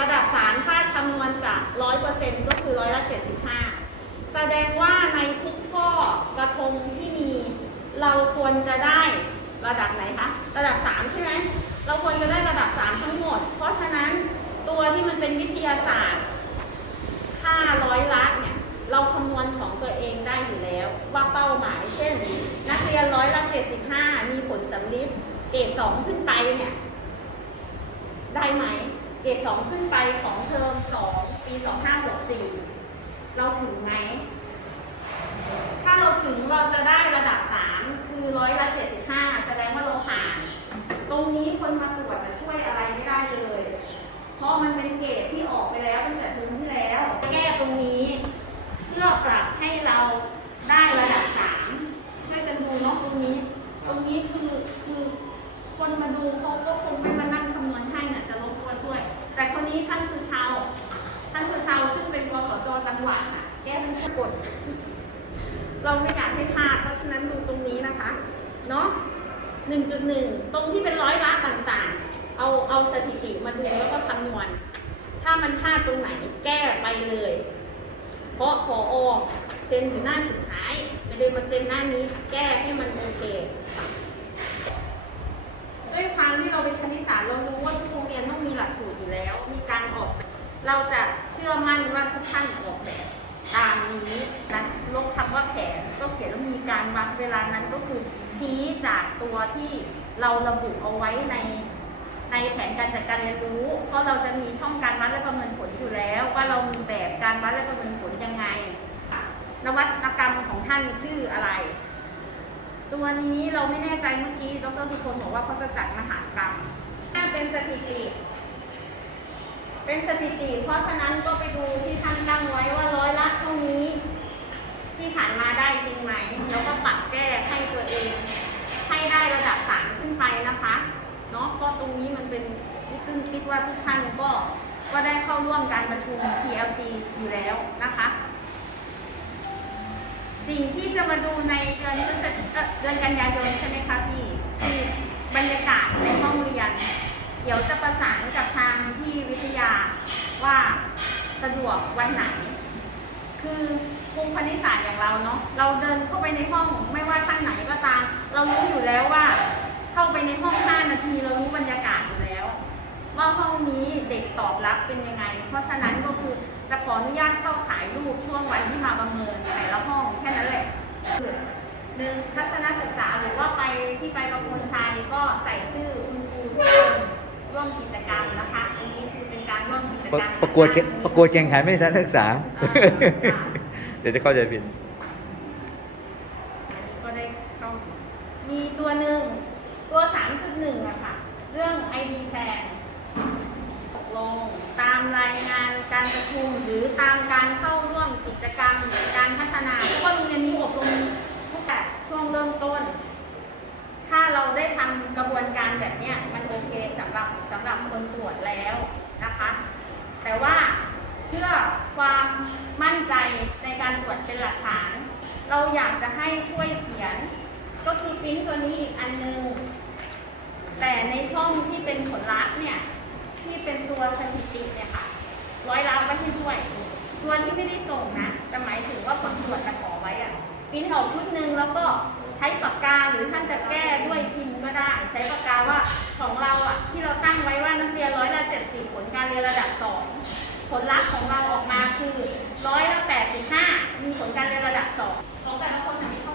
ระดับสามถ้าคำนวณจากร้อยเปอร์เซ็นต์ก็คือร้อยละเจ็ดสิบห้าแสดงว่าในทุกข้อกระทงที่มี เราควรจะได้ระดับไหนคะ ระดับสามใช่ไหม เราควรจะได้ระดับสามทั้งหมด เพราะฉะนั้นตัวที่มันเป็นวิทยาศาสตร์ ค่าร้อยละเนี่ย เราคำนวณของตัวเองได้อยู่แล้ว ว่าเป้าหมาย เช่น นักเรียนร้อยละเจ็ดสิบห้ามีผลสำลิดเกรดสองขึ้นไปเนี่ย ได้ไหม รดสองขึ้นไปของเทอมสองปีสองห้าหกสี่เราถึงไหม ถ้าเราถึงเราจะได้ระดับสามคือร้อยละเจ็ดสิบห้าแสดงว่าเราผ่าน ตรงนี้คนมาตรวจจะช่วยอะไรไม่ได้เลย เพราะมันเป็นเกรดที่ออกไปแล้วตั้งแต่เทอมที่แล้ว แก้ตรงนี้ เพื่อปรับให้เราได้ระดับสามช่วยกันดูเนาะตรงนี้ ตรงนี้คือคือคนมาดูเขาก็คงไม่มา งหวัดน่ะแก้เป็นผู้กด เราไม่อยากให้พลาด เพราะฉะนั้นดูตรงนี้นะคะ เนาะ1.1ตรงที่เป็นร้อยละต่างๆ เอาเอาสถิติมาดูแล้วก็คำนวณ ถ้ามันพลาดตรงไหนแก้ไปเลย เพราะพออเซ็นอยู่หน้าสุดท้ายไม่ได้มาเซ็นหน้านี้แก้ให้มันโอเคด้วยความที่เราเป็นคณิตศาสตร์เรารู้ว่าทุกโรงเรียนต้องมีหลักสูตรอยู่แล้ว มีการออก เราจะเชื่อมั่นว่าทุกท่านออกแบบตามนี้นะลบคำว่าแผนก็เขียนแล้วมีการวัดเวลานั้นก็คือชี้จากตัวที่เราระบุเอาไว้ในในแผนการจัดการเรียนรู้เพราะเราจะมีช่องการวัดและประเมินผลอยู่แล้ว ว่าเรามีแบบการวัดและประเมินผลยังไง นวัตกรรมของท่านชื่ออะไร ตัวนี้เราไม่แน่ใจเมื่อกี้ดรสุพลบอกว่าเขาจะจัดมหากรรมถ้าเป็นสถิติ เป็นสถิติ เพราะฉะนั้นก็ไปดูที่ท่านตั้งไว้ว่าร้อยละเท่านี้ ที่ผ่านมาได้จริงไหม แล้วก็ปรับแก้ให้ตัวเอง ให้ได้ระดับสามขึ้นไปนะคะเนาะก็ตรงนี้มันเป็นซึ่งคิดว่าทุกท่านก็ก็ได้เข้าร่วมการประชุม TLC อยู่แล้วนะคะ สิ่งที่จะมาดูในเดือนเดือนกันยายนใช่ไหมคะพี่ คือบรรยากาศในห้องเรียน เดี๋ยวจะประสานกับทางที่วิทยาว่าสะดวกวันไหน คือครูคณิตศาสตร์อย่างเราเนาะเราเดินเข้าไปในห้องไม่ว่าท่านไหนก็ตาม เรารู้อยู่แล้วว่า เข้าไปในห้อง 5 นาที เรารู้บรรยากาศอยู่แล้ว ว่าห้องนี้เด็กตอบรับเป็นยังไง เพราะฉะนั้นก็คือจะขออนุญาตเข้าถ่ายรูปช่วงวันที่มาประเมินแต่ละห้องแค่นั้นแหละหนึ่งทัศนศึกษาหรือว่าไปที่ไปประมวลชัยก็ใส่ ประกรรมประกวดแข่งประกวดแข่งขันไม่ใช่ทักษะอ่าค่ะเดี๋ยวจะเข้าใจผิดอันนี้ก็ได้เข้ามีตัวหนึ่งตัว 3.1อะค่ะ เรื่อง ID แพนตกลงตามรายงานการประชุมหรือตามการเข้าร่วมกิจกรรมหรือการพัฒนาเพราะว่าโรงเรียนนี้อบรมตั้งแต่ช่วงเริ่มต้น ถ้าเราได้ทำกระบวนการแบบเนี้ยมันโอเคสำหรับสำหรับคนตรวจแล้วนะคะ แต่ว่าเพื่อความมั่นใจในการตรวจเป็นหลักฐาน เราอยากจะให้ช่วยเขียน ก็คือปริ้นตัวนี้อีกอันนึง แต่ในช่องที่เป็นผลลัพธ์เนี่ย ที่เป็นตัวสถิติเนี่ยค่ะ ร้อยล้านไว้ให้ด้วยตัวที่ไม่ได้ส่งนะแต่หมายถึงว่าผลตรวจจะขอไว้อะปริ้นออกชุดหนึ่งแล้วก็ใช้ปากกาหรือท่านจะแก้ด้วยพิมพ์ก็ได้ ใช้ปากกาว่าของเราอะที่เราตั้งไว้ว่านักเรียนร้อยละเจ็ดสิบผลการเรียนระดับสอง ผลลัพธ์ของเราออกมาคือร้อยละแปดสิบห้ามีผลการเรียนระดับสองของแต่ละคนทำ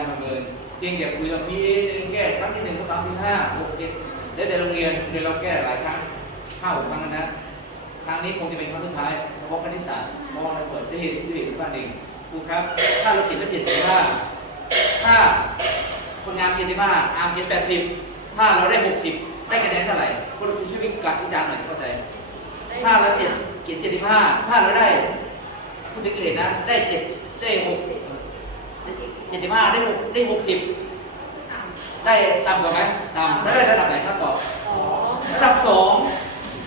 การประเมินเพียงแต่คุยว่ามีเอหนึ่แก้ครั้งที่หนึ่งครั้งที่ห้าหกเจ็ดแล้วแต่โรงเรียนเรียนเราแก้หลายครั้งห้าหกครั้งแล้วนะครั้งนี้คงจะเป็นครั้งสุดท้ายเพราะคณิตศาสตร์เพระเราเปิดได้เห็นด้เหตุบ้านเองครูครับ ถ้าเราเขียนว่าเจ็ดสิบห้าถ้าคนงานเขียนสิบห้าอาร์มเขียนแปดสิบถ้าเราได้หกสิบได้คะแนนเท่าไหร่คนคุณช่วยวิจารณ์วิจารณ์หน่อยเข้าใจถ้าเราเจ็ดเขียนเจ็ดสิบห้าถ้าเราได้พูดถึงเกรดนะ ได้เจ็ดได้หกสิบ เจ็ดสิบห้าได้หกได้หกสิบได้ต่ำกว่าไหมต่ำแล้วได้ระดับไหนครับตอบระดับสอง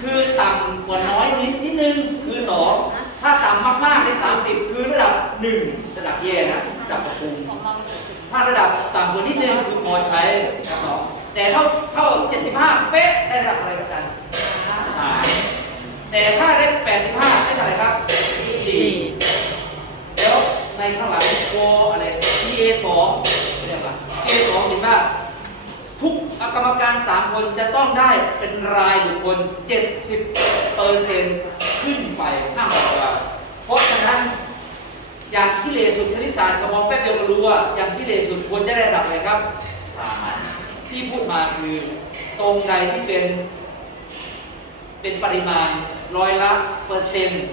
คือต่ำกว่าน้อยนิดนิดนึงคือสองถ้าต่ำมากๆได้สามสิบคือระดับหนึ่งระดับแย่นะระดับปรุงถ้าระดับต่ำกว่านิดนึงคือพอใช้ครับตอบแต่เท่าเท่าเจ็ดสิบห้าเป๊ะได้ระดับอะไรกันอาายแต่ถ้าได้แปดสิบห้าได้เท่าไรครับสี่แล้วในข้างหลังโก A2 เรียกว่า A2 เห็นว่าทุกกรรมการ 3 คนจะต้องได้เป็นรายบุคคล 70เอร์เซขึ้นไปข้างบอกว่าเพราะฉะนั้นอย่างที่เลสุดคณิตศาสตร์กระมองแป๊บเดียวก็รู้ว่าอย่างที่เลสุดควรจะได้ระดับอะไรครับสามที่พูดมาคือตรงใดที่เป็น เป็นปริมาณร้อยละเปอร์เซ็นต์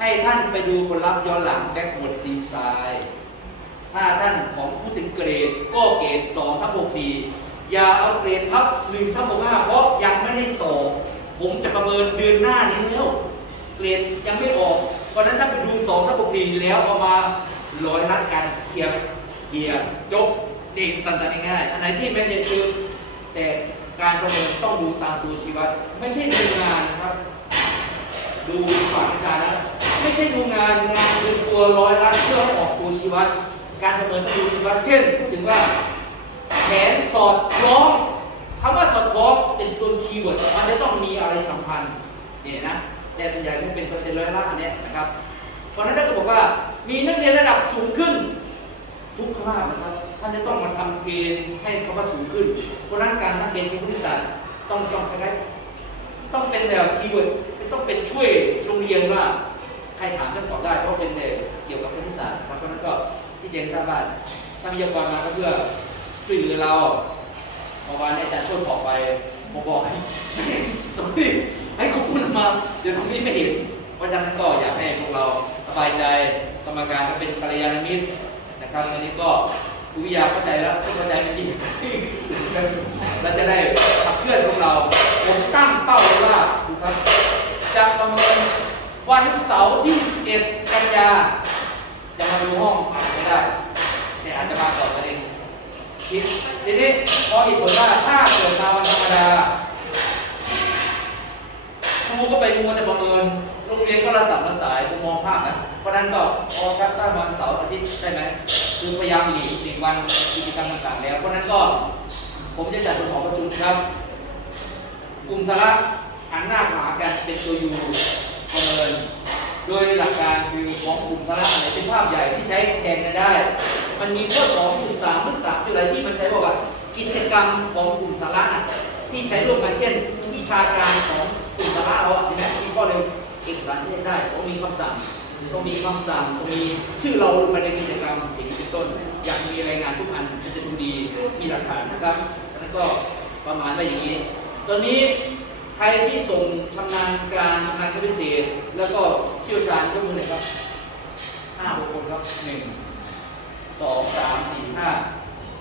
ให้ท่านไปดูผลลัพธ์ย้อนหลังแบ็กบวดดีไซน์ ถ้าท่านของพูดถึงเกรดก็เกรด2ทับ64 อย่าเอาเกรดทับ1ทับ65เพราะยังไม่ได้สอบผมจะประเมินเดือนหน้านี้แล้วเกรดยังไม่ออกเพราะนั้นถ้าไปดู2ทับ64แล้วเอามาร้อยรัดกันเคลียร์เคลียร์จบเด็กตันตันง่ายอันไหนที่ไม่ได้คือแต่การประเมินต้องดูตามตัวชีวัดไม่ใช่ดูงานนะครับ ดูฝ่ายวิชานะไม่ใช่ดูงานงานเป็นตัวร้อยลัดเพื่อให้ออกตัวชีวัด การประเมินตัวชีวัดเช่นพูดถึงว่าแผนสอดคล้องคำว่าสอดคล้องเป็นตัวคีย์เวิร์ดมันจะต้องมีอะไรสัมพันธ์เนี่ยนะแต่ส่วนใหญ่มันเป็นเปอร์เซ็นต์ร้อยละอันนี้นะครับ เพราะนั้นถ้าเกิดบอกว่ามีนักเรียนระดับสูงขึ้น ทุกคาบนะครับท่านจะต้องมาทำเกณฑ์ให้คำว่าสูงขึ้น เพราะนั้นการทำเกณฑ์เป็นผู้ศาสตร์ต้องต้องคล้ายๆต้องเป็นแบบคีย์เวิร์ดต้องเป็นช่วยโรงเรียนว่าใครถามเรื่องตอบได้เพราะเป็นเกี่ยวกับคณิตศาสตร์เพราะฉะนั้นก็ ที่เจนทราบบ้านถ้าวิทยากรมาก็เพื่อช่วยเหลือเราเมื่อวานนี้อาจารย์ช่วยบอกไปผมบอกให้ตรงนี้ให้คุณมาเดี๋ยวตรงนี้ไม่เห็นเพราะฉะนั้นก็อยากให้พวกเราสบายใจกรรมการก็เป็นกัลยาณมิตรนะครับวันนี้ก็คุณวิทยาเข้าใจแล้วเข้าใจจริงเราจะได้ขับเคลื่อนพวกเรา ผมตั้งเป้าไว้ว่าดูครับจะประเมินวันเสาร์ที่ 11 กันยา จะมาดูห้องอาจจะไม่ได้แต่อาจจะมาก่อนก็ได้คิดทีนี้พอเหตุผลว่าถ้าเกิดมาวันธรรมดาครูก็ไปมัวแต่ประเมินโรงเรียนก็ระสับระสายผมมองภาพนะเพราะนั้นก็พอครับถ้าวันเสาร์อาทิตย์ได้ไหมคือพยายามหลีกหลีกวันกิจกรรมต่างๆแล้ว เพราะนั้นก็ผมจะจัดเป็นหอประชุมครับ กลุ่มสาระหันหน้ามาหากันเป็นตัวยูประเมิน โดยหลักการคือของกลุ่มสาระไหนเป็นภาพใหญ่ที่ใช้แทนกันได้ มันมีข้อสองข้อสามข้อสามอะไรที่มันใช้บอกว่ากิจกรรมของกลุ่มสาระน่ะที่ใช้ร่วมกันเช่น วิชาการของกลุ่มสาระเราเนไหมมีข้อหนึ่งเอกสารที่ใช้ได้ต้องมีคำสั่งต้องมีคำสั่งต้องมีชื่อเราลงไปในกิจกรรมอย่างนี้เป็นต้นอยากมีรายงานทุกอันมันจะดูดีมีหลักฐานนะครับแล้วก็ประมาณว่าอย่างนี้ ตอนนี้ใครที่ส่งชำนาญการชำนาญการพิเศษแล้วก็ ชี่ยวชาญยกมือหน่อยครับห้าหกคนครับหนึ่งสองสามสี่ห้า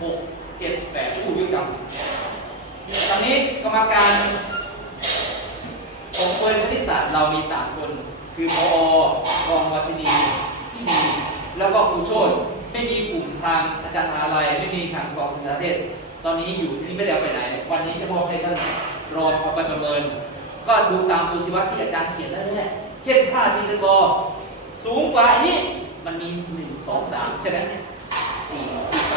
หกเจ็ดแปดผู้ยุ่งจังตอนนี้กรรมการของเปิดคณิตศาสตร์เรามีสามคน คือพอรองวัฒนีที่มีแล้วก็ครูโชตไม่มีกลุ่มทางอาจารย์มหาลัยไม่มีทางสองคณะเทศ ตอนนี้อยู่ที่นี่ไม่ได้เอาไปไหน วันนี้จะมอบให้ท่านรองเอาไปประเมิน ก็ดูตามตัวชีวัดที่อาจารย์เขียนนั่นแหละ เช่นค่าทีนกอสูงกว่าอันนี้มันมีหนึ่งสองสามใช่ไหมสี่ขึ้นไป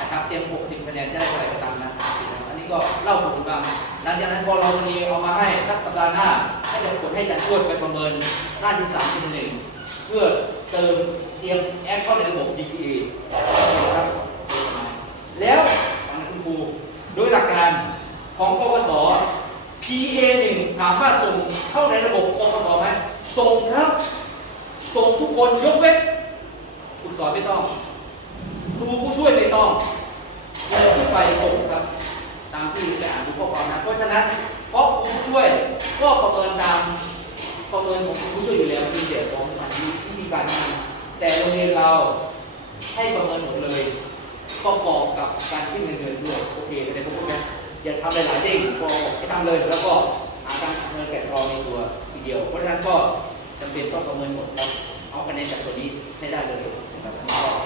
นะครับเต็มหกสิบคะแนนจะได้เท่าไหร่ก็ตามนะอันนี้ก็เล่าสู่กันฟังหลังจากนั้นพอเรามีเอามาให้สักสัปดาห์หน้าก็จะกดให้อาจารย์ช่วยไปประเมินหน้าที่สามที่หนึ่งเพื่อเติมเตรียมแอดเข้าในระบบ DPA นะครับแล้วฟังคุณครูโดยหลักการของปปส PA 1 ถามว่าส่งเข้าในระบบปปสไหม ส่งครับ ส่งทุกคนยกเว้นฝึกสอนไม่ต้อง ครูผู้ช่วยไม่ต้องเราขึ้นไปส่งครับ ตามที่ไปอ่านดูข้อความนะเพราะฉะนั้นเพราะครูผู้ช่วยก็ประเมินตามประเมินของครูผู้ช่วยอยู่แล้วมันมีเดียของมันมีวิธีการทำแต่โรงเรียนเราให้ประเมินหมดเลยประกอบกับการขึ้นเงินเดือนด้วยโอเคแต่ผมพูดนะอย่าทำหลายๆเด้งพอให้ทำเลยแล้วก็หาการคำนแกะรองในตัว เดียว เพราะฉะนั้นก็จำเป็นต้องประเมินหมดแล้วเอาคะแนนจากตัวนี้ใช้ได้เลยนะครับก็ขอบคุณนะครับ